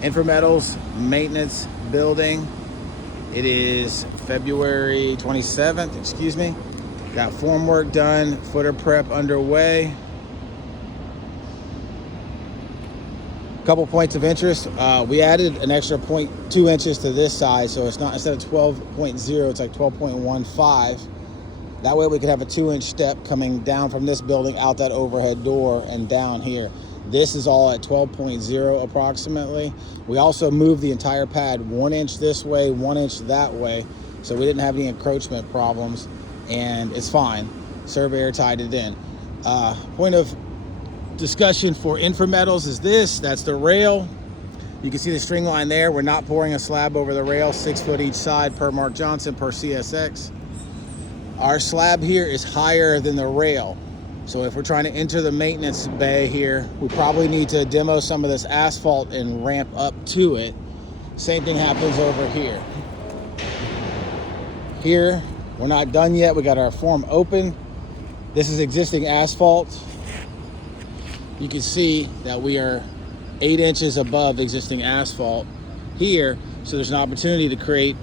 Inframetals maintenance building. It is February 27th, excuse me. Got form work done, footer prep underway. Couple points of interest. We added an extra 0.2 inches to this side, so it's not, instead of 12.0, it's like 12.15. That way we could have a 2-inch step coming down from this building out that overhead door and down here. This is all at 12.0 approximately. We also moved the entire pad 1 inch this way, 1 inch that way, so we didn't have any encroachment problems, and it's fine. Surveyor tied it in. Point of discussion for Inframetals is this. That's the rail. You can see the string line there. We're not pouring a slab over the rail, 6 foot each side per Mark Johnson per CSX. Our slab here is higher than the rail. So if we're trying to enter the maintenance bay here, we probably need to demo some of this asphalt and ramp up to it. Same thing happens over here. Here, we're not done yet. We got our form open. This is existing asphalt. You can see that we are 8 inches above existing asphalt here. So there's an opportunity to create,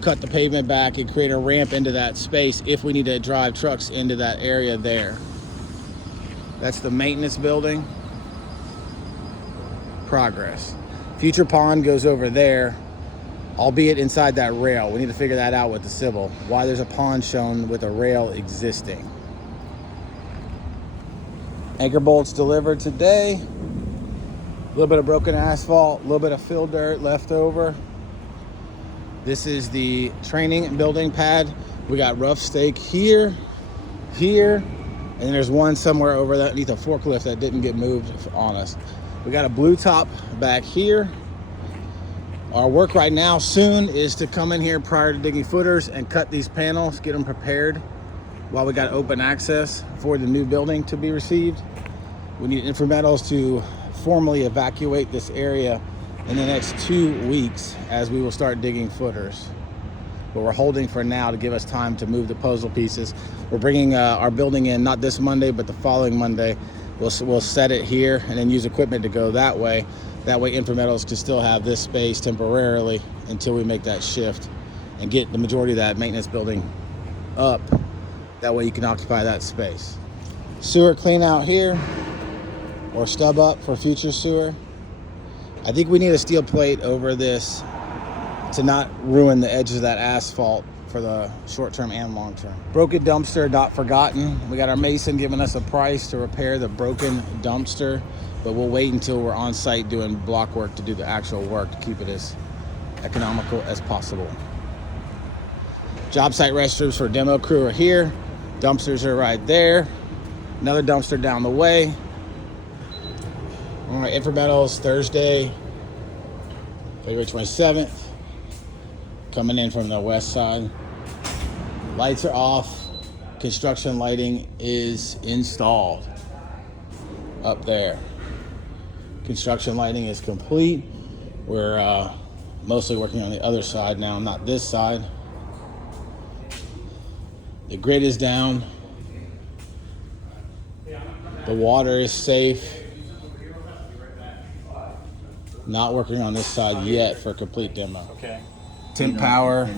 cut the pavement back and create a ramp into that space if we need to drive trucks into that area there. That's the maintenance building. Progress. Future pond goes over there, albeit inside that rail. We need to figure that out with the civil. Why there's a pond shown with a rail existing. Anchor bolts delivered today. A little bit of broken asphalt, a little bit of fill dirt left over. This is the training building pad. We got rough stake here, and then there's one somewhere over underneath a forklift that didn't get moved on us. We got a blue top back here. Our work right now soon is to come in here prior to digging footers and cut these panels, get them prepared while we got open access for the new building to be received. We need Inframetals to formally evacuate this area in the next 2 weeks as we will start digging footers. But we're holding for now to give us time to move the puzzle pieces. We're bringing our building in not this Monday, but the following Monday. We'll set it here and then use equipment to go that way. That way Inframetals can still have this space temporarily until we make that shift and get the majority of that maintenance building up. That way you can occupy that space. Sewer clean out here, or stub up for future sewer. I think we need a steel plate over this to not ruin the edges of that asphalt for the short term and long term. Broken dumpster, not forgotten. We got our mason giving us a price to repair the broken dumpster, but we'll wait until we're on site doing block work to do the actual work to keep it as economical as possible. Job site restrooms for demo crew are here. Dumpsters are right there. Another dumpster down the way. All right, Inframetals Thursday, February 27th. Coming in from the west side. Lights are off. Construction lighting is installed up there. Construction lighting is complete. We're mostly working on the other side now, not this side. The grid is down. The water is safe. Not working on this side yet for complete demo. Okay. Temp power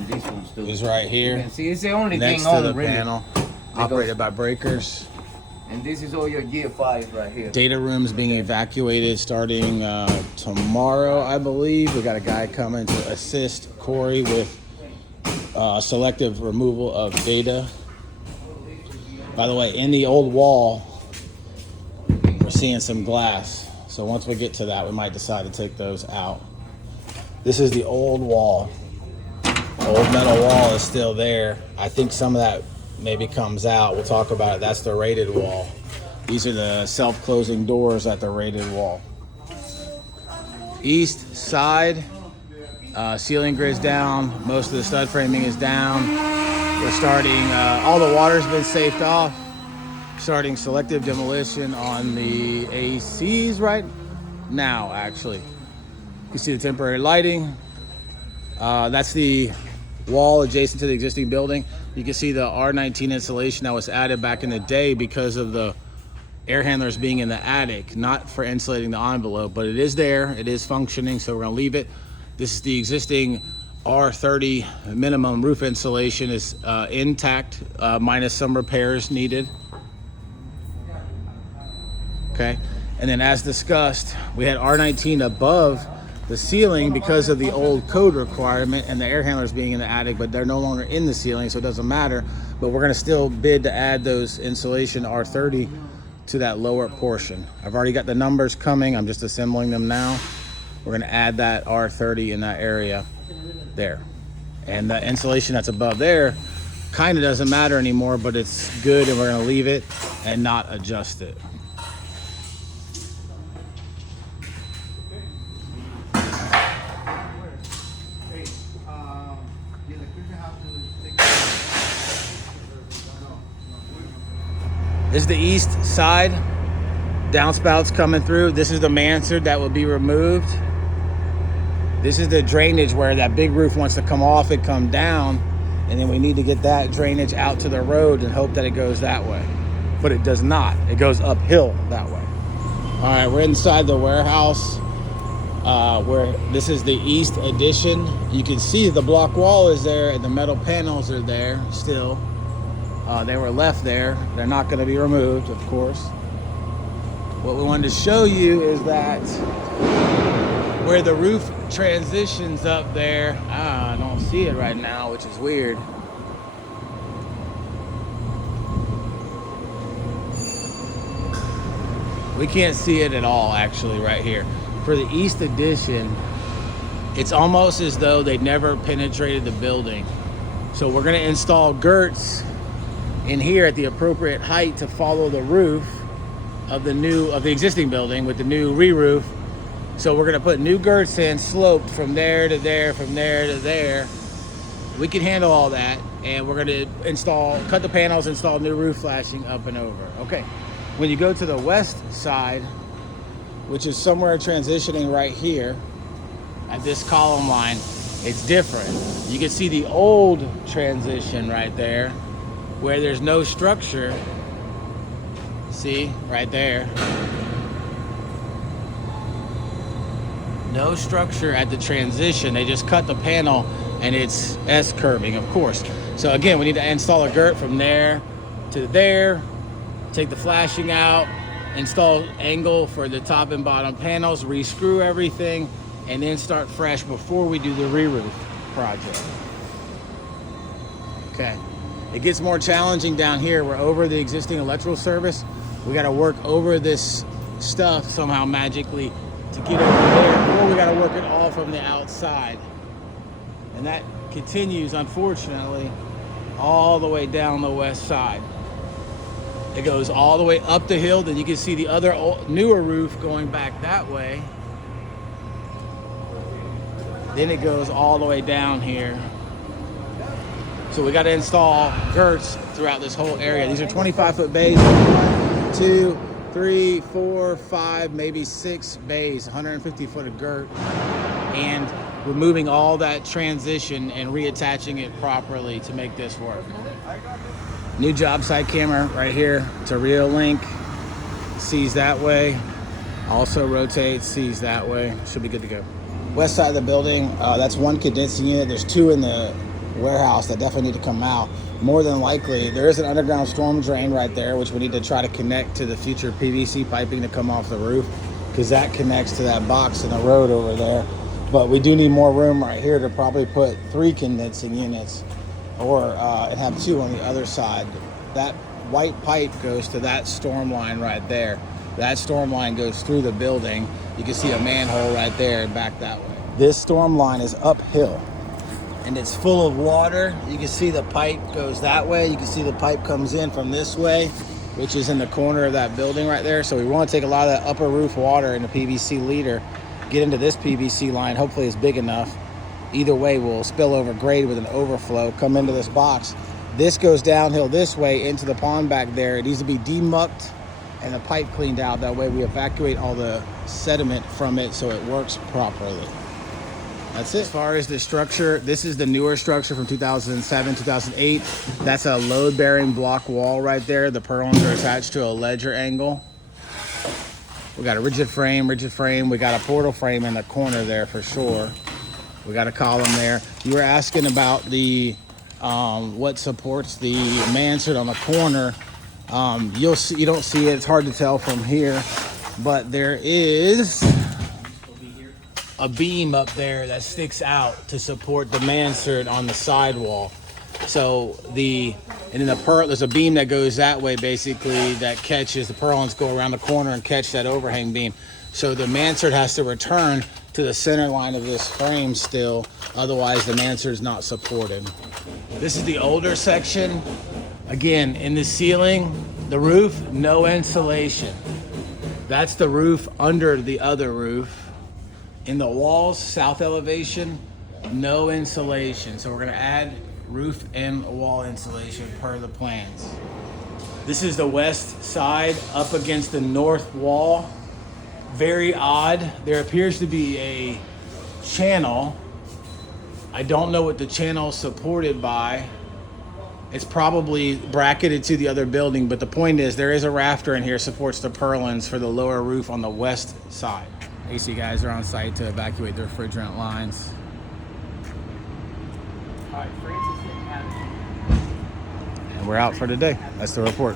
is right here. See, it's the only next thing on to the really. panel, operated by breakers. And this is all your Gear 5 right here. Data rooms being evacuated starting tomorrow, I believe. We got a guy coming to assist Corey with selective removal of data. By the way, in the old wall, we're seeing some glass. So once we get to that, we might decide to take those out. This is the old wall. The old metal wall is still there. I think some of that maybe comes out. We'll talk about it. That's the rated wall. These are the self-closing doors at the rated wall. East side, ceiling grid's down. Most of the stud framing is down. We're starting, all the water's been safed off. Starting selective demolition on the ACs right now, actually. You can see the temporary lighting. That's the wall adjacent to the existing building. You can see the R19 insulation that was added back in the day because of the air handlers being in the attic, not for insulating the envelope, but it is there, it is functioning, so we're gonna leave it. This is the existing R30 minimum roof insulation is intact, minus some repairs needed. Okay, and then as discussed, we had R19 above the ceiling because of the old code requirement and the air handlers being in the attic, but they're no longer in the ceiling, so it doesn't matter. But we're gonna still bid to add those insulation R30 to that lower portion. I've already got the numbers coming, I'm just assembling them now. We're gonna add that R30 in that area there. And the insulation that's above there kind of doesn't matter anymore, but it's good, and we're gonna leave it and not adjust it. This is the east side. Downspouts coming through. This is the mansard that will be removed. This is the drainage where that big roof wants to come off and come down, and then we need to get that drainage out to the road and hope that it goes that way. But it does not. It goes uphill that way. All right, we're inside the warehouse where this is the east addition. You can see the block wall is there and the metal panels are there still. They were left there. They're not going to be removed, of course. What we wanted to show you is that where the roof transitions up there, I don't see it right now, which is weird. We can't see it at all, actually, right here. For the east addition, it's almost as though they never penetrated the building. So we're going to install girts in here at the appropriate height to follow the roof of the existing building with the new re-roof. So we're gonna put new girts in, sloped from there to there, from there to there. We can handle all that, and we're gonna cut the panels, install new roof flashing up and over. Okay, when you go to the west side, which is somewhere transitioning right here at this column line, it's different. You can see the old transition right there, where there's no structure. See, right there. No structure at the transition. They just cut the panel and it's S-curving, of course. So again, we need to install a girt from there to there, take the flashing out, install angle for the top and bottom panels, re-screw everything, and then start fresh before we do the re-roof project. Okay. It gets more challenging down here. We're over the existing electrical service. We got to work over this stuff somehow magically to get over there, or we got to work it all from the outside. And that continues, unfortunately, all the way down the west side. It goes all the way up the hill, then you can see the other newer roof going back that way. Then it goes all the way down here. So we got to install girts throughout this whole area. These are 25-foot bays. 1, 2, 3, 4, 5, maybe 6 bays, 150-foot of girt, and removing all that transition and reattaching it properly to make this work. New job site camera right here. It's a real link. Sees that way. Also rotates, sees that way. Should be good to go. West side of the building, that's one condensing unit. There's 2 in the warehouse that definitely need to come out. More than likely, there is an underground storm drain right there, which we need to try to connect to the future PVC piping to come off the roof, because that connects to that box in the road over there. But we do need more room right here to probably put 3 condensing units, or and have 2 on the other side. That white pipe goes to that storm line right there. That storm line goes through the building. You can see a manhole right there and back that way. This storm line is uphill and it's full of water. You can see the pipe goes that way. You can see the pipe comes in from this way, which is in the corner of that building right there. So we want to take a lot of that upper roof water in the PVC leader, get into this PVC line. Hopefully it's big enough. Either way, we'll spill over grade with an overflow, come into this box. This goes downhill this way into the pond back there. It needs to be demucked and the pipe cleaned out. That way we evacuate all the sediment from it so it works properly. That's it. As far as the structure, this is the newer structure from 2007, 2008. That's a load-bearing block wall right there. The purlins are attached to a ledger angle. We got a rigid frame. We got a portal frame in the corner there for sure. We got a column there. You were asking about the what supports the mansard on the corner. You'll see, you don't see it. It's hard to tell from here, but there is a beam up there that sticks out to support the mansard on the sidewall. So and then there's a beam that goes that way basically that catches the purlins, go around the corner and catch that overhang beam. So the mansard has to return to the center line of this frame still, otherwise the mansard's not supported. This is the older section. Again, in the ceiling, the roof, no insulation. That's the roof under the other roof. In the walls, south elevation, no insulation. So we're gonna add roof and wall insulation per the plans. This is the west side up against the north wall. Very odd. There appears to be a channel. I don't know what the channel is supported by. It's probably bracketed to the other building, but the point is there is a rafter in here supports the purlins for the lower roof on the west side. AC guys are on site to evacuate the refrigerant lines. And we're out for today. That's the report.